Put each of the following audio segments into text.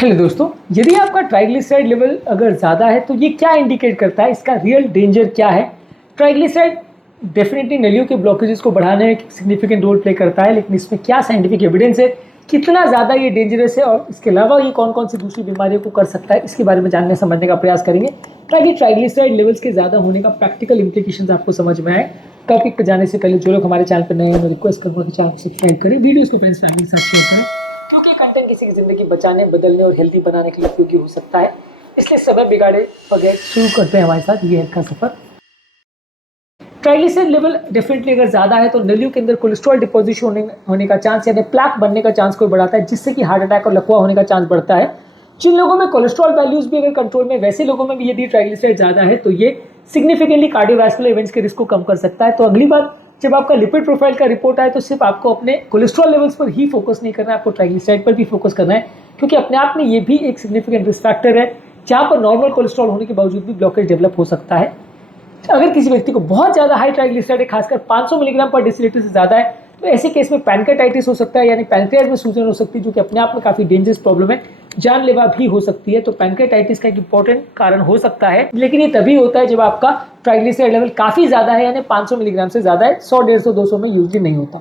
Hello दोस्तों, यदि आपका ट्राइग्लिसराइड लेवल अगर ज़्यादा है तो ये क्या इंडिकेट करता है, इसका रियल डेंजर क्या है। ट्राइग्लिसराइड डेफिनेटली नलियों के ब्लॉकेजेस को बढ़ाने में सिग्निफिकेंट रोल प्ले करता है, लेकिन इसमें क्या साइंटिफिक एविडेंस है, कितना ज़्यादा ये डेंजरस है और इसके अलावा ये कौन कौन सी दूसरी बीमारियों को कर सकता है, इसके बारे में जानने समझने का प्रयास करेंगे ताकि ट्राइग्लिसराइड लेवल्स के ज़्यादा होने का प्रैक्टिकल इंप्लीकेशन आपको समझ में आए। टॉपिक पर जाने से पहले जो लोग हमारे चैनल पर नए हैं, मैं रिक्वेस्ट करूँगा कि चैनल को सब्सक्राइब करें, वीडियोज़ को फ्रेंड्स फैमिली के साथ शेयर करें, क्योंकि कंटेंट किसी की जिंदगी बचाने, बदलने और हेल्दी बनाने के लिए उपयोगी हो सकता है। इसलिए समय बिगाड़े बगैर शुरू करते हैं हमारे साथ ये हेल्थ का सफर। ट्राइग्लिसराइड लेवल डेफिनेटली अगर ज़्यादा है तो नलियों के अंदर कोलेस्ट्रॉल डिपोजिशन होने का चांस यानी प्लैक बनने का चांस को बढ़ाता है, जिससे कि हार्ट अटैक और लकवा होने का चांस बढ़ता है। जिन लोगों में कोलेस्ट्रॉल वैल्यूज भी अगर कंट्रोल में, वैसे लोगों में भी यदि ट्राइग्लिसराइड ज़्यादा है तो ये सिग्निफिकेंटली कार्डियोवैस्कुलर इवेंट्स के रिस्क को कम कर सकता है। तो अगली बार जब आपका लिपिड प्रोफाइल का रिपोर्ट आए तो सिर्फ आपको अपने कोलेस्ट्रॉल लेवल्स पर ही फोकस नहीं करना है, आपको ट्राइग्लिसराइड पर भी फोकस करना है, क्योंकि अपने आप में ये भी एक सिग्निफिकेंट रिस्क फैक्टर है जहाँ पर नॉर्मल कोलेस्ट्रॉल होने के बावजूद भी ब्लॉकेज डेवलप हो सकता है। अगर किसी व्यक्ति को बहुत ज़्यादा हाई ट्राइग्लिसराइड खासकर 500 मिलीग्राम पर डेसीलीटर से ज़्यादा है तो ऐसे केस में पैनक्रेटाइटिस हो सकता है, यानी पैनक्रियाज में सूजन हो सकती है, जो कि अपने आप में काफ़ी डेंजरस प्रॉब्लम है, जानलेवा भी हो सकती है। तो पैनक्रेटाइटिस का एक इंपॉर्टेंट कारण हो सकता है, लेकिन ये तभी होता है जब आपका ट्राइग्लिसराइड लेवल काफ़ी ज़्यादा है, यानी 500 मिलीग्राम से ज़्यादा है। 100, 150, 200 में यूजली नहीं होता।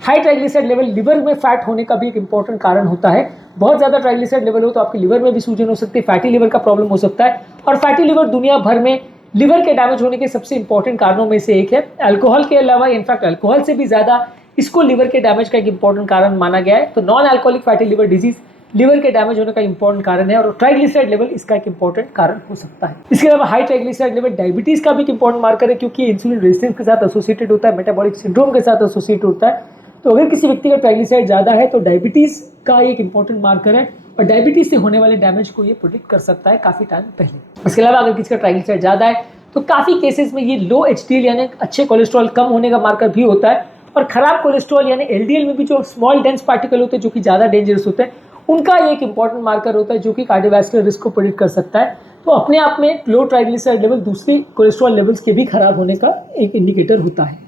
हाई ट्राइग्लिसराइड लेवल लिवर में फैट होने का भी एक इंपॉर्टेंट कारण होता है। बहुत ज़्यादा ट्राइग्लिसराइड लेवल हो तो आपके लिवर में भी सूजन हो सकती है, फैटी लिवर का प्रॉब्लम हो सकता है। और फैटी लिवर दुनिया भर में लिवर के डैमेज होने के सबसे इंपॉर्टेंट कारणों में से एक है। अल्कोहल के अलावा, इनफैक्ट अल्कोहल से भी ज़्यादा इसको लिवर के डैमेज का एक इंपॉर्टेंट कारण माना गया है। तो non alcoholic fatty liver disease liver के डैमेज होने का इंपॉर्टेंट कारण है और ट्राइग्लिसराइड लेवल इसका एक इंपॉर्टेंट कारण हो सकता है। इसके अलावा हाई ट्राइग्लिसराइड लेवल डायबिटीज का भी एक इंपॉर्टेंट मार्कर है, क्योंकि इंसुलिन रेजिस्टेंस के साथ एसोसिएटेड होता है, मेटाबॉलिक सिंड्रोम के साथ एसोसिएटेड होता है। तो अगर किसी व्यक्ति का ट्राइग्लिसराइड ज़्यादा है तो डायबिटीज का एक इंपॉर्टेंट मार्कर है और डायबिटीज से होने वाले डैमेज को ये प्रोडिक्ट कर सकता है काफ़ी टाइम पहले। इसके अलावा अगर किसी का ट्राइग्लिसराइड ज़्यादा है तो काफ़ी केसेस में ये लो एचडीएल यानी अच्छे कोलेस्ट्रॉल कम होने का मार्कर भी होता है। और खराब कोलेस्ट्रॉल यानी एलडीएल में भी जो स्मॉल डेंस पार्टिकल होते हैं जो कि ज़्यादा डेंजरस होते हैं, उनका ये एक इंपॉर्टेंट मार्कर होता है जो कि कार्डियोवैस्कुलर रिस्क को प्रेडिक्ट कर सकता है। तो अपने आप में लो ट्राइग्लिसराइड लेवल दूसरी कोलेस्ट्रॉल लेवल्स के भी खराब होने का एक इंडिकेटर होता है।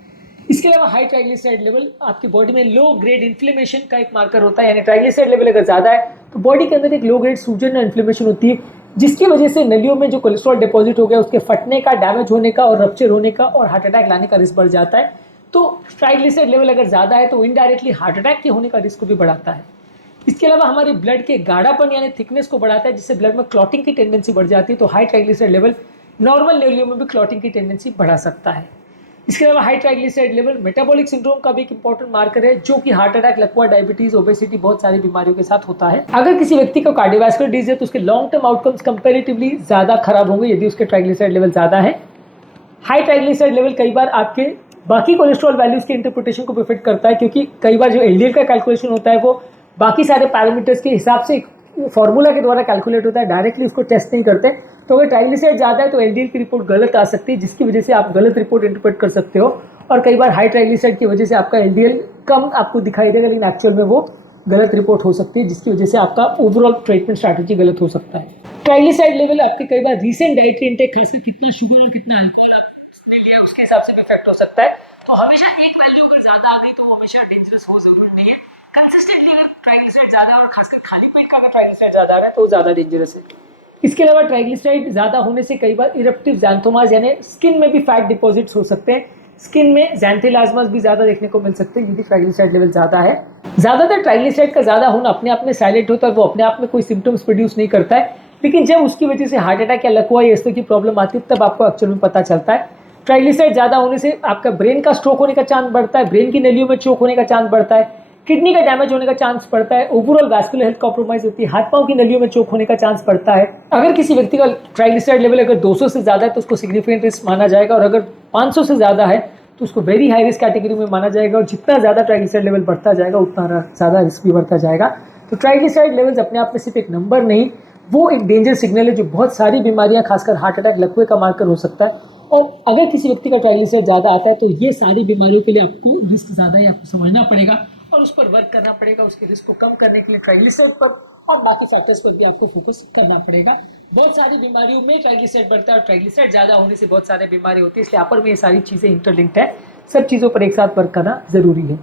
इसके अलावा हाई ट्राइग्लिसराइड लेवल आपकी बॉडी में लो ग्रेड इन्फ्लेमेशन का एक मार्कर होता है, यानी ट्राइग्लिसराइड लेवल अगर ज़्यादा है तो बॉडी के अंदर एक लो ग्रेड सूजन और इन्फ्लेमेशन होती है, जिसकी वजह से नलियों में जो कोलेस्ट्रॉल डिपॉजिट हो गया उसके फटने का, डैमेज होने का और रप्चर होने का और हार्ट अटैक लाने का रिस्क बढ़ जाता है। तो ट्राइग्लिसराइड लेवल अगर ज़्यादा है तो इनडायरेक्टली हार्ट अटैक के होने का रिस्क भी बढ़ाता है। इसके अलावा हमारे ब्लड के गाढ़ापन यानी थिकनेस को बढ़ाता है, जिससे ब्लड में क्लॉटिंग की टेंडेंसी बढ़ जाती है। तो हाई ट्राइग्लिसराइड लेवल नॉर्मल लेवलियों में भी क्लॉटिंग की टेंडेंसी बढ़ा सकता है। इसके अलावा high triglyceride level metabolic syndrome का भी एक इंपॉर्टेंट मार्कर है, जो कि हार्ट अटैक, लकवा, डायबिटीज, ओबेसिटी, बहुत सारी बीमारियों के साथ होता है। अगर किसी व्यक्ति को कार्डियोवैस्कुलर डिजीज है तो उसके लॉन्ग टर्म आउटकम्स कंपैरेटिवली ज्यादा खराब होंगे यदि उसके ट्राइग्लिसराइड लेवल ज्यादा है। हाई ट्राइग्लिसराइड लेवल कई बार आपके बाकी कोलेस्ट्रॉल वैल्यूज के इंटरप्रिटेशन को इफेक्ट करता है, क्योंकि कई बार जो एलडीएल का कैलकुलेशन होता है वो बाकी सारे पैरामीटर्स के हिसाब से फॉर्मूला के द्वारा कैलकुलेट होता है, डायरेक्टली उसको टेस्ट नहीं करते। तो अगर ट्राइग्लिसराइड ज़्यादा है तो एलडीएल की रिपोर्ट गलत आ सकती है, जिसकी वजह से आप गलत रिपोर्ट इंटरप्रेट कर सकते हो और कई बार हाई ट्राइग्लिसराइड की वजह से आपका एलडीएल कम आपको दिखाई देगा, लेकिन एक्चुअल में वो गलत रिपोर्ट हो सकती है, जिसकी वजह से आपका ओवरऑल ट्रीटमेंट स्ट्रैटेजी गलत हो सकता है। ट्राइग्लिसराइड लेवल आपके कई बार रीसेंट डाइटरी इंटेक, खासकर कितना शुगर और कितना अल्कोहल आपने लिया उसके हिसाब से भी इफेक्ट हो सकता है। तो हमेशा एक वैल्यू अगर ज़्यादा आ गई तो वो हमेशा डेंजरस हो जरूरी नहीं है। कंसिस्टेंटली अगर ट्राइग्लिसराइड ज़्यादा है और खासकर खाली पेट का अगर ट्राइग्लिसराइड ज़्यादा आ रहा है तो ज़्यादा डेंजरस है। इसके अलावा ट्राइग्लिसराइड ज़्यादा होने से कई बार इरप्टिव ज़ैंथोमास यानी स्किन में भी फैट डिपॉजिट्स हो सकते हैं, स्किन में ज़ैंथेलाज्मास भी ज़्यादा देखने को मिल सकते हैं यदि ट्राइग्लिसराइड लेवल ज़्यादा है। ज़्यादातर ट्राइग्लिसराइड का ज़्यादा होना अपने आप में साइलेंट होता है, वो अपने आप में कोई सिम्टम्स प्रोड्यूस नहीं करता है, लेकिन जब उसकी वजह से हार्ट अटैक या लकवा या इस तरह की प्रॉब्लम आती है तब आपको एक्चुअल में पता चलता है। ट्राइग्लिसराइड ज़्यादा होने से आपका ब्रेन का स्ट्रोक होने का चांस बढ़ता है, ब्रेन की नलियों में चोक होने का चांस बढ़ता है, किडनी का डैमेज होने का चांस बढ़ता है, ओवरऑल वैस्कुलर हेल्थ कॉम्प्रोमाइज होती है, हाथ पांव की नलियों में चोक होने का चांस बढ़ता है। अगर किसी व्यक्ति का ट्राइग्लिसराइड लेवल अगर 200 से ज़्यादा है तो उसको सिग्निफिकेंट रिस्क माना जाएगा, और अगर 500 से ज़्यादा है तो उसको वेरी हाई रिस्क कैटेगरी में माना जाएगा। और जितना ज़्यादा ट्राइग्लिसराइड लेवल बढ़ता जाएगा उतना ज़्यादा रिस्क भी बढ़ता जाएगा। तो ट्राइग्लिसराइड लेवल्स अपने आप में सिर्फ एक नंबर नहीं, वो एक डेंजर सिग्नल है जो बहुत सारी बीमारियां, खासकर हार्ट अटैक, लकवे का मार्कर हो सकता है। और अगर किसी व्यक्ति का ट्राइग्लिसराइड ज़्यादा आता है तो ये सारी बीमारियों के लिए आपको रिस्क ज़्यादा है, आपको समझना पड़ेगा और उस पर वर्क करना पड़ेगा। उसके रिस्क को कम करने के लिए ट्राइग्लिसराइड पर और बाकी फैक्टर्स पर भी आपको फोकस करना पड़ेगा। बहुत सारी बीमारियों में ट्राइग्लिसराइड बढ़ता है और ट्राइग्लिसराइड ज़्यादा होने से बहुत सारी बीमारी होती है, इसलिए यहाँ पर में ये सारी चीज़ें इंटरलिंक्ड है। सब चीज़ों पर एक साथ वर्क करना ज़रूरी है।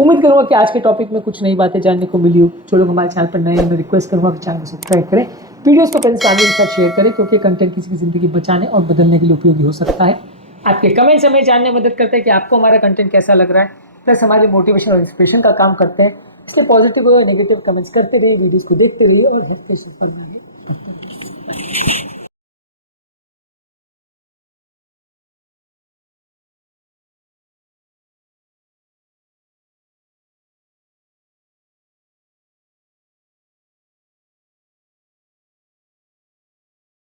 उम्मीद करूंगा कि आज के टॉपिक में कुछ नई बातें जानने को मिली हो। जो लोग हमारे चैनल पर नए हैं, मैं रिक्वेस्ट करूंगा कि चैनल को सब्सक्राइब करें, वीडियोस को फ्रेंड्स फैमिली के साथ शेयर करें, क्योंकि कंटेंट किसी की ज़िंदगी बचाने और बदलने के लिए उपयोगी हो सकता है। आपके कमेंट्स हमें जानने में मदद करते हैं कि आपको हमारा कंटेंट कैसा लग रहा है, प्लस हमारे मोटिवेशन और इंस्पिरेशन का काम करते हैं। इसलिए पॉजिटिव और नेगेटिव कमेंट्स करते रहिए, वीडियोज़ को देखते रहिए और हेल्थ के